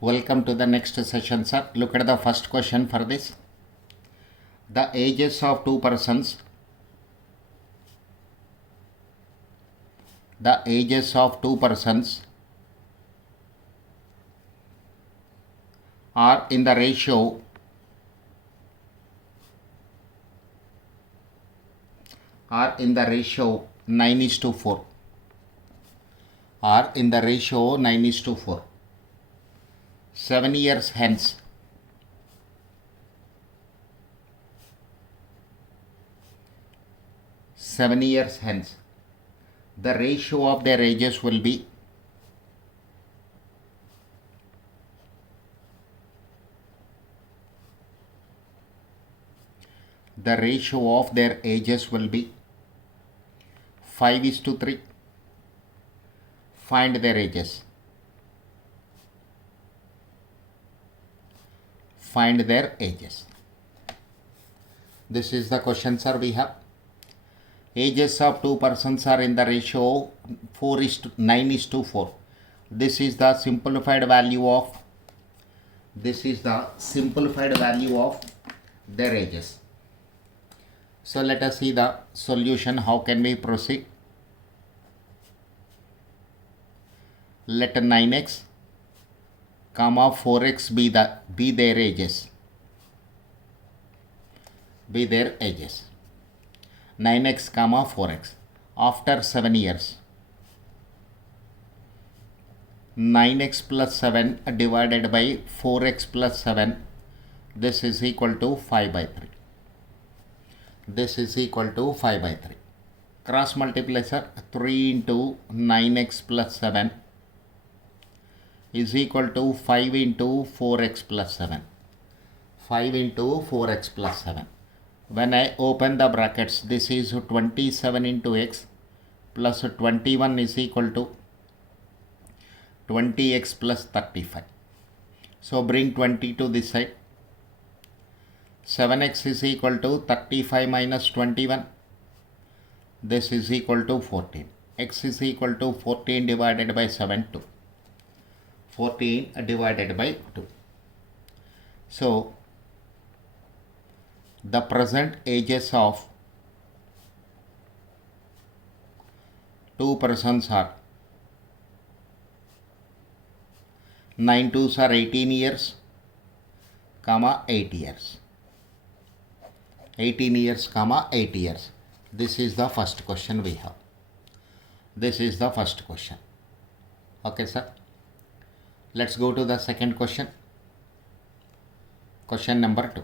Welcome to the next session, sir. Look at the first question for this. The ages of two persons. The ages of two persons are in the ratio are in the ratio 9:4. Are in the ratio 9:4. 7 years hence, the ratio of their ages will be the ratio of their ages will be 5:3. Find their ages. Find their ages. This is the question, sir. We have ages of two persons are in the ratio 9:4. This is the simplified value of their ages. So let us see the solution. How can we proceed? Let 9x, 4x be their ages. 9x, 4x. After 7 years, 9x plus 7 divided by 4x plus 7. This is equal to 5/3. Cross multiply, sir. 3 into 9x plus 7 is equal to 5 into 4x plus 7. When I open the brackets, this is 27 into x plus 21 is equal to 20x plus 35. So bring 20 to this side. 7x is equal to 35 minus 21. This is equal to 14. X is equal to 14 divided by 7, 2. 14 divided by 2. So the present ages of two persons are 9 2s are 18 years, 8 years. 18 years, 8 years. This is the first question we have. Okay, sir. Let's go to the second question. Question number 2.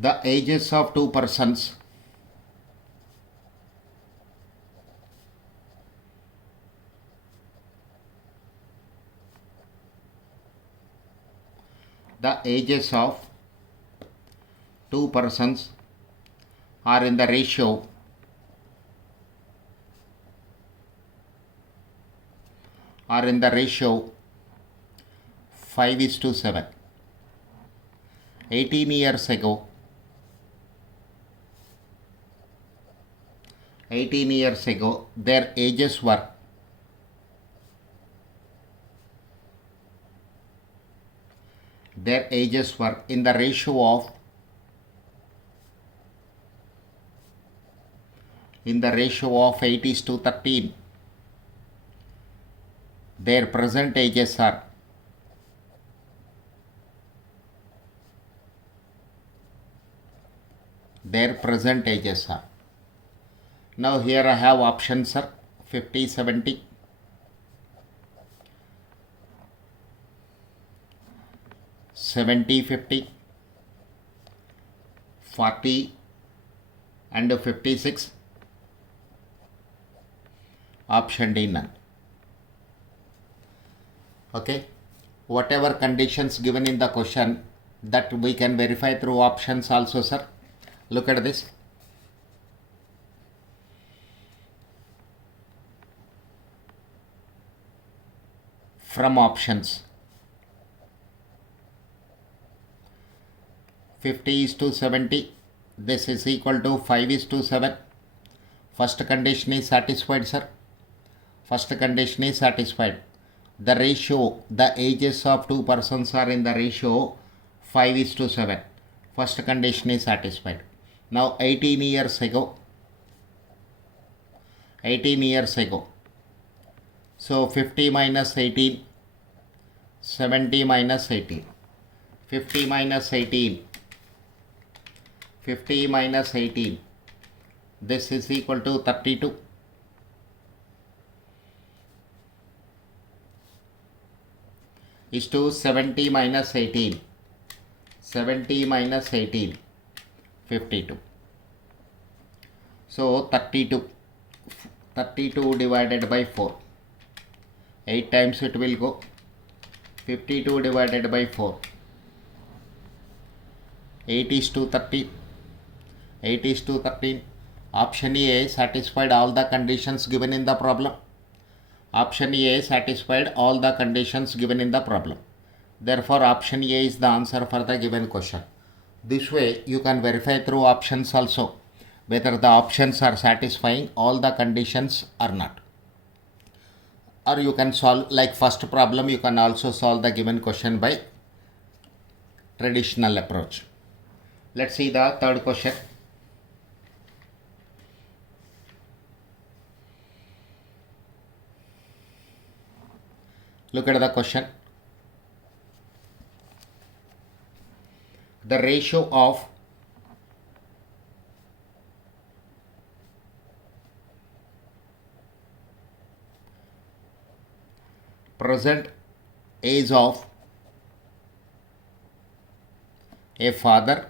The ages of two persons are in the ratio 5:7. 18 years ago, their ages were in the ratio of 8:13. Their present ages are now here I have options, sir. 50-70, 70-50, 40 and 56. Option D, none. Okay, whatever conditions given in the question, that we can verify through options also, sir. Look at this. From options, 50:70, This is equal to 5:7. First condition is satisfied, sir. First condition is satisfied. The ratio, the ages of two persons are in the ratio 5:7. First condition is satisfied. Now 18 years ago, so 50 minus 18, 70 minus 18, 50 minus 18, 50 minus 18, this is equal to 32. Is to 70 minus 18, 70 minus 18, 52. So 32 divided by 4, 8 times it will go. 52 divided by 4, 8 is to 13, 8 is to 13. Option A satisfied all the conditions given in the problem. Option A satisfied all the conditions given in the problem. Therefore, option A is the answer for the given question. This way, you can verify through options also whether the options are satisfying all the conditions or not. Or you can solve, like first problem, you can also solve the given question by traditional approach. Let's see the third question. Look at the question. The ratio of present age of a father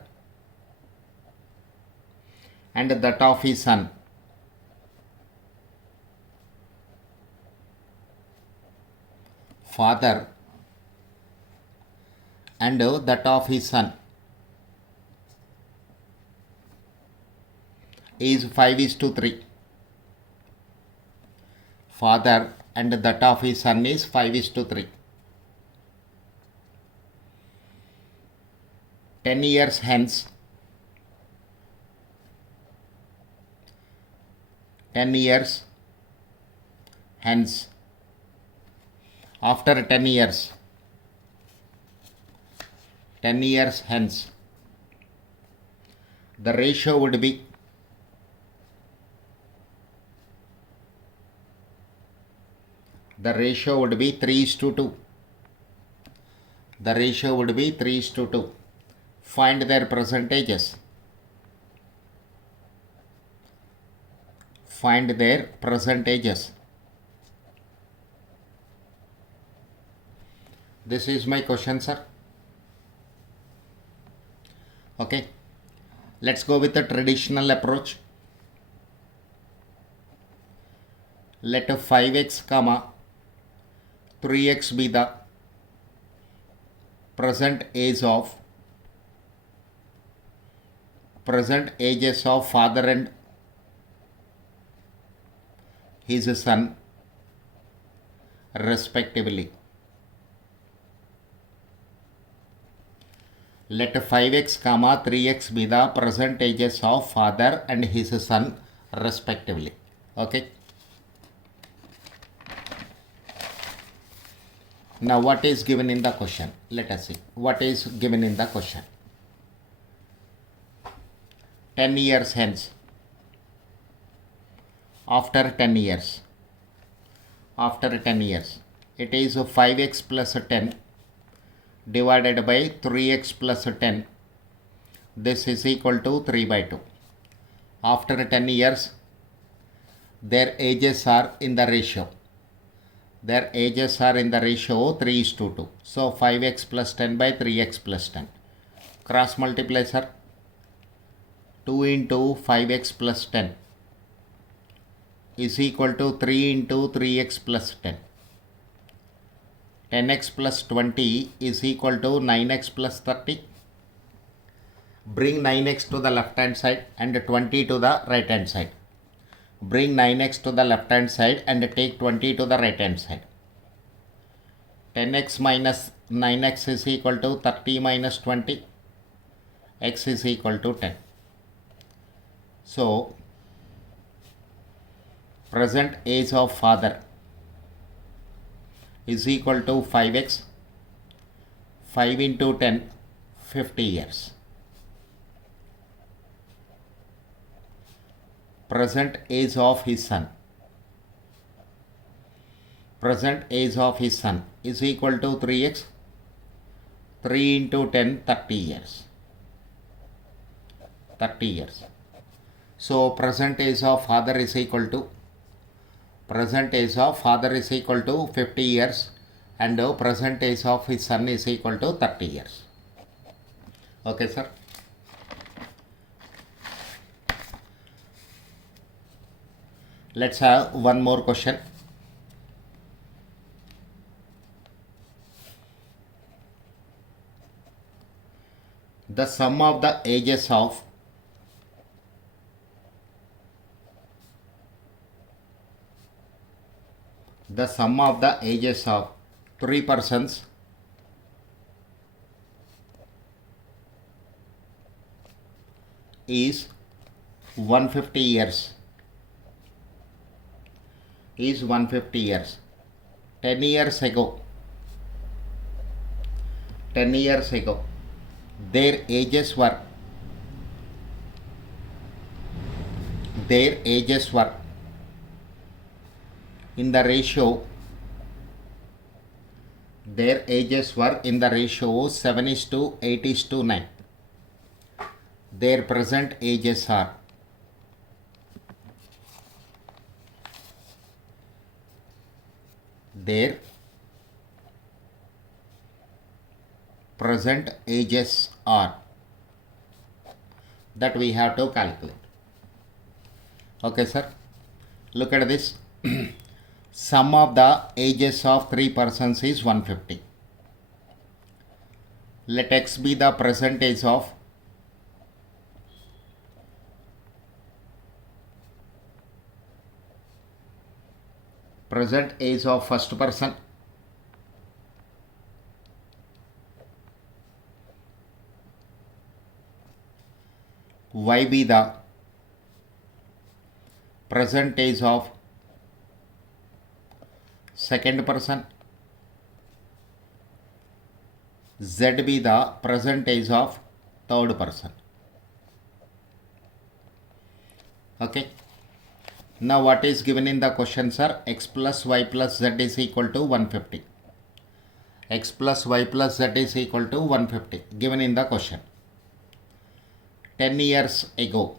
and that of his son and that of his son is 5:3. Father and that of his son is 5:3. 10 years hence, 10 years hence, after 10 years, 10 years hence, the ratio would be the ratio would be 3:2. The ratio would be 3:2. Find their percentages. Find their percentages. This is my question, sir. Okay. Let's go with the traditional approach. Let 5x comma 3x be the present ages of father and his son respectively. Let 5x comma 3x be the present ages of father and his son respectively. Okay. Now what is given in the question? Let us see what is given in the question. 10 years hence, after 10 years, it is 5x plus 10 divided by 3x plus 10. This is equal to 3/2. After 10 years, their ages are in the ratio. 3:2. So 5x plus 10 by 3x plus 10. Cross multiply, sir. 2 into 5x plus 10 is equal to 3 into 3x plus 10. 10x plus 20 is equal to 9x plus 30. Bring 9x to the left hand side and 20 to the right hand side. Bring 9x to the left hand side and take 20 to the right hand side. 10x minus 9x is equal to 30 minus 20. X is equal to 10. So present age of father is equal to 5x. 5 into 10, 50 years. Present age of his son. Present age of his son is equal to 3x. 3 into 10, 30 years. 30 years. So present age of father is equal to 50 years, and present age of his son is equal to 30 years. Okay, sir. Let's have one more question. The sum of the ages of three persons is 150 years. 10 years ago, their ages were in the ratio 7:8:9. Their present ages are that we have to calculate. Okay, sir. Look at this. Sum of the ages of three persons is 150. Let x be the present age of first person, y be the present age of second person, z be the present age of third person. Okay. Now what is given in the question, sir? X plus y plus z is equal to 150. X plus y plus z is equal to 150 given in the question. 10 years ago,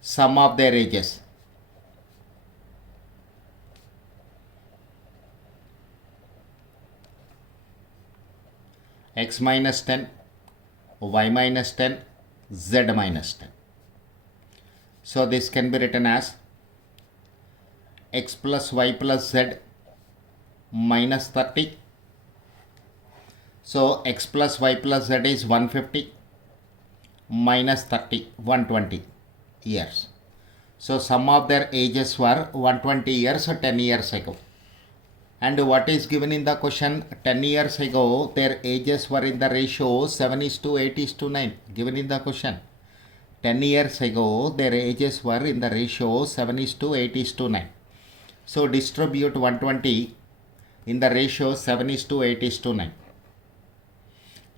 sum of their ages. X minus 10, y minus 10, z minus 10. So this can be written as x plus y plus z minus 30. So x plus y plus z is 150 minus 30, 120 years. So sum of their ages were 120 years 10 years ago. And what is given in the question? 10 years ago, their ages were in the ratio 7:8:9. Given in the question. 10 years ago, their ages were in the ratio 7:8:9. So distribute 120 in the ratio 7:8:9.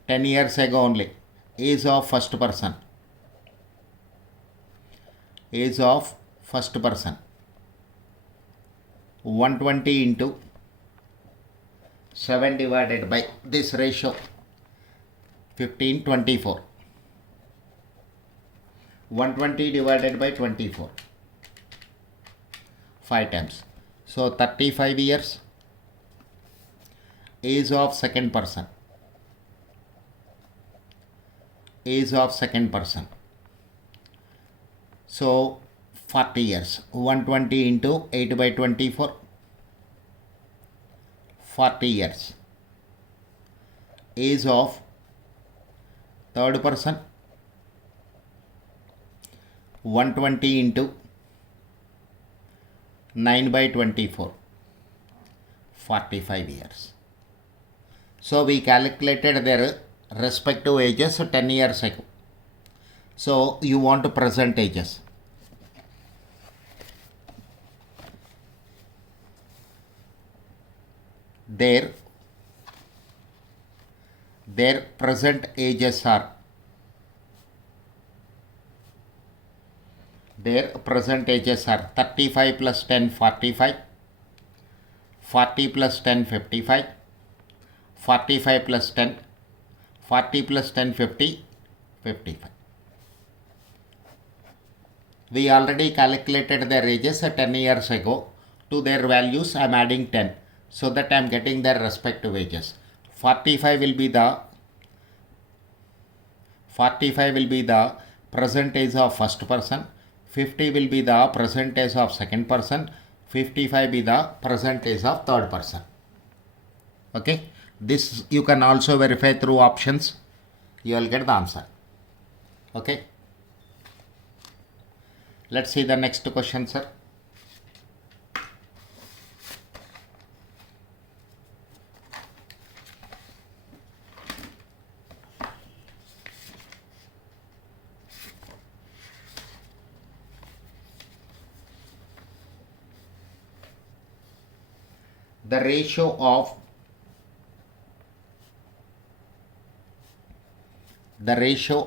10 years ago only. Age of first person. 120 into 7 divided by this ratio 15:24. 120 divided by 24. 5 times. So 35 years. Age of second person. So 40 years. 120 into 8 by 24. 40 years. Age of third person. 120 into 9 by 24. 45 years. So we calculated their respective ages 10 years ago. So you want present ages. Their present ages are 35 plus 10 45, 40 plus 10 55, 45 plus 10 40 plus 10 50 55. We already calculated their ages 10 years ago. To their values I am adding 10 so that I am getting their respective ages. 45 will be the present age of first person, 50 will be the present age of second person, 55 be the present age of third person. Okay, this you can also verify through options. You will get the answer. Okay, let's see the next question, sir. The ratio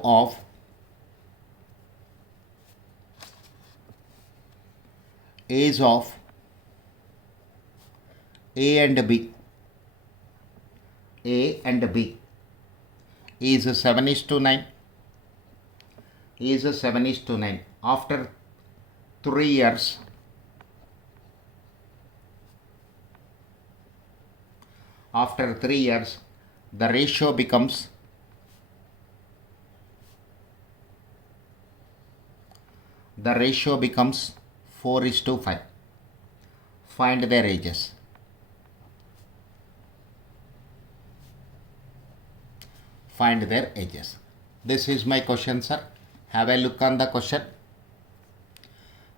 of age of A and B is 7:9. After 3 years, the ratio becomes 4:5. Find their ages. This is my question, sir. Have a look on the question.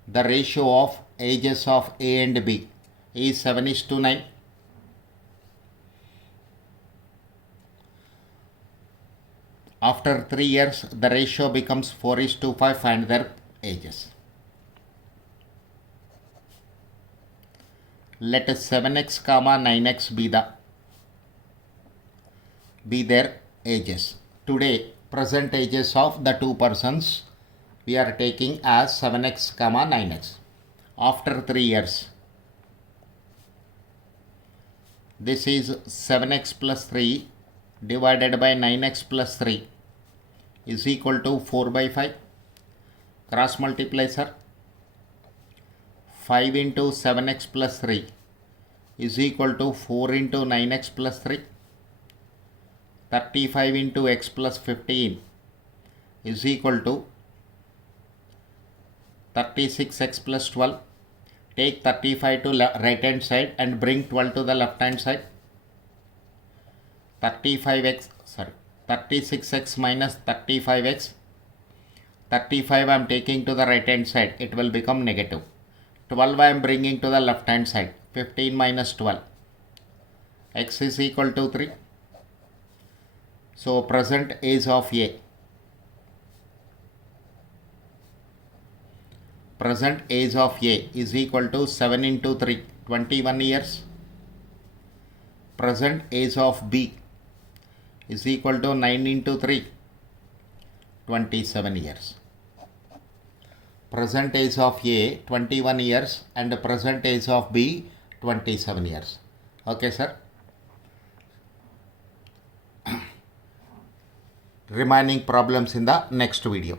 The ratio of ages of A and B is 7:9. After 3 years, the ratio becomes 4:5. Find their ages. Let 7x, 9x be their ages. Today, present ages of the two persons we are taking as 7x, 9x. After 3 years, this is 7x plus 3 divided by 9x plus 3 is equal to 4/5. Cross multiply, sir. 5 into 7x plus 3 is equal to 4 into 9x plus 3. 35 into x plus 15 is equal to 36x plus 12. Take 35 to right hand side and bring 12 to the left hand side. 36x minus 35x. 35 I am taking to the right hand side. It will become negative. 12 I am bringing to the left hand side. 15 minus 12. X is equal to 3. So present age of A. Present age of A is equal to 7 into 3, 21 years. Present age of B is equal to 9 into 3, 27 years. Present age of A 21 years and present age of B 27 years. Okay, sir. Remaining problems in the next video.